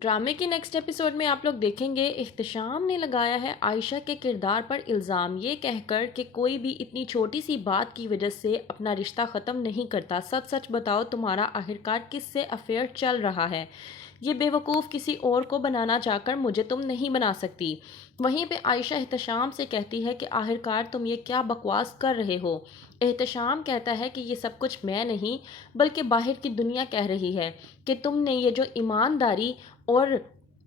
ڈرامے کے next episode میں آپ لوگ دیکھیں گے احتشام نے لگایا ہے عائشہ کے کردار پر الزام یہ کہہ کر کہ کوئی بھی اتنی چھوٹی سی بات کی وجہ سے اپنا رشتہ ختم نہیں کرتا. سچ سچ بتاؤ تمہارا آخرکار کس سے افیئر چل رہا ہے؟ یہ بے وقوف کسی اور کو بنانا چاہ کر مجھے تم نہیں بنا سکتی. وہیں پہ عائشہ احتشام سے کہتی ہے کہ آخرکار تم یہ کیا بکواس کر رہے ہو؟ احتشام کہتا ہے کہ یہ سب کچھ میں نہیں بلکہ باہر کی دنیا کہہ رہی ہے کہ تم نے یہ جو ایمانداری اور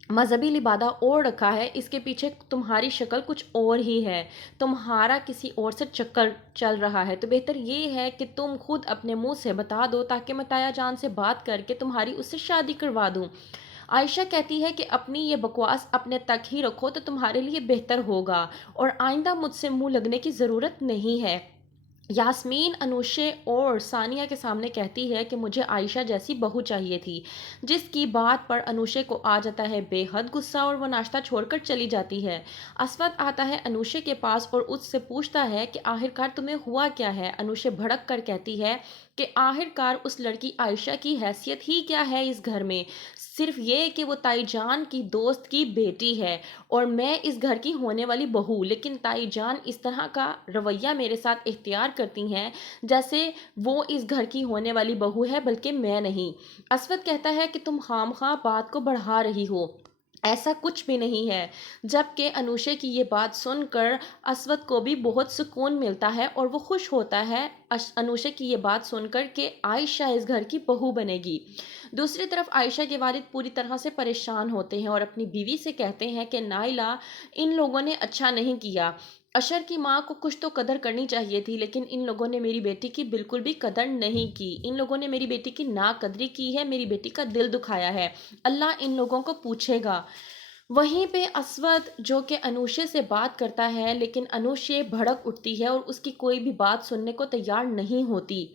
مذہبی لبادہ اوڑھ رکھا ہے اس کے پیچھے تمہاری شکل کچھ اور ہی ہے. تمہارا کسی اور سے چکر چل رہا ہے تو بہتر یہ ہے کہ تم خود اپنے منہ سے بتا دو تاکہ میں تایا جان سے بات کر کے تمہاری اس سے شادی کروا دوں. عائشہ کہتی ہے کہ اپنی یہ بکواس اپنے تک ہی رکھو تو تمہارے لیے بہتر ہوگا اور آئندہ مجھ سے منہ لگنے کی ضرورت نہیں ہے. یاسمین انوشے اور ثانیہ کے سامنے کہتی ہے کہ مجھے عائشہ جیسی بہو چاہیے تھی، جس کی بات پر انوشے کو آ جاتا ہے بے حد غصہ اور وہ ناشتہ چھوڑ کر چلی جاتی ہے. اسود آتا ہے انوشے کے پاس اور اس سے پوچھتا ہے کہ آخرکار تمہیں ہوا کیا ہے. انوشے بھڑک کر کہتی ہے کہ آخرکار اس لڑکی عائشہ کی حیثیت ہی کیا ہے اس گھر میں، صرف یہ کہ وہ تائی جان کی دوست کی بیٹی ہے اور میں اس گھر کی ہونے والی بہو. لیکن تائی جان اس طرح کا رویہ میرے ساتھ اختیار کرتی ہیں جیسے وہ اس گھر کی ہونے والی بہو ہے بلکہ میں نہیں. اسود کہتا ہے کہ تم خامخواہ بات کو بڑھا رہی ہو، ایسا کچھ بھی نہیں ہے. جبکہ انوشے کی یہ بات سن کر اسود کو بھی بہت سکون ملتا ہے اور وہ خوش ہوتا ہے انوشے کی یہ بات سن کر کہ عائشہ اس گھر کی بہو بنے گی. دوسری طرف عائشہ کے والد پوری طرح سے پریشان ہوتے ہیں اور اپنی بیوی سے کہتے ہیں کہ نائلہ ان لوگوں نے اچھا نہیں کیا. اشر کی ماں کو کچھ تو قدر کرنی چاہیے تھی لیکن ان لوگوں نے میری بیٹی کی بالکل بھی قدر نہیں کی. ان لوگوں نے میری بیٹی کی ناقدری کی ہے، میری بیٹی کا دل دکھایا ہے. اللہ ان لوگوں کو پوچھے گا. وہیں پہ اسود جو کہ انوشے سے بات کرتا ہے لیکن انوشے بھڑک اٹھتی ہے اور اس کی کوئی بھی بات سننے کو تیار نہیں ہوتی.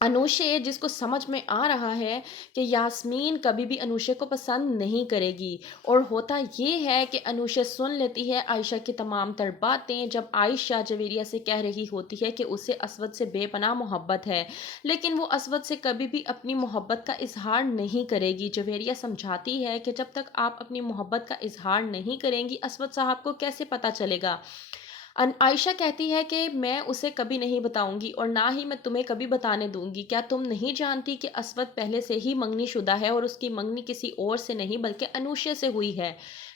انوشے جس کو سمجھ میں آ رہا ہے کہ یاسمین کبھی بھی انوشے کو پسند نہیں کرے گی اور ہوتا یہ ہے کہ انوشے سن لیتی ہے عائشہ کی تمام تر باتیں جب عائشہ جویریہ سے کہہ رہی ہوتی ہے کہ اسے اسود سے بے پناہ محبت ہے لیکن وہ اسود سے کبھی بھی اپنی محبت کا اظہار نہیں کرے گی. جویریہ سمجھاتی ہے کہ جب تک آپ اپنی محبت کا اظہار نہیں کریں گی اسود صاحب کو کیسے پتہ چلے گا. عائشہ کہتی ہے کہ میں اسے کبھی نہیں بتاؤں گی اور نہ ہی میں تمہیں کبھی بتانے دوں گی. کیا تم نہیں جانتی کہ اسود پہلے سے ہی منگنی شدہ ہے اور اس کی منگنی کسی اور سے نہیں بلکہ انوشے سے ہوئی ہے.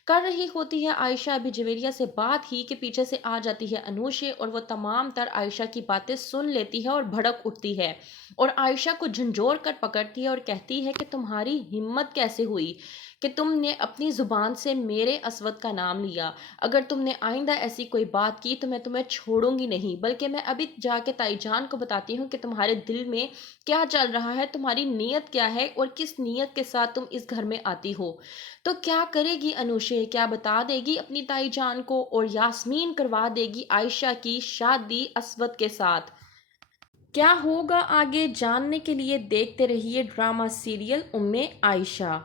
کر رہی ہوتی ہے عائشہ ابھی جویریہ سے بات ہی کہ پیچھے سے آ جاتی ہے انوشے اور وہ تمام تر عائشہ کی باتیں سن لیتی ہے اور بھڑک اٹھتی ہے اور عائشہ کو جھنجھوڑ کر پکڑتی ہے اور کہتی ہے کہ تمہاری ہمت کیسے ہوئی کہ تم نے اپنی زبان سے میرے اسود کا نام لیا. اگر تم نے آئندہ ایسی کوئی بات کی تو میں تمہیں چھوڑوں گی نہیں بلکہ میں ابھی جا کے تائی جان کو بتاتی ہوں کہ تمہارے دل میں کیا چل رہا ہے، تمہاری نیت کیا ہے اور کس نیت کے ساتھ تم اس گھر میں آتی ہو. تو کیا کرے گی انوشے؟ کیا بتا دے گی اپنی تائی جان کو اور یاسمین کروا دے گی عائشہ کی شادی اسود کے ساتھ؟ کیا ہوگا آگے جاننے کے لیے دیکھتے رہیے ڈرامہ سیریل عائشہ.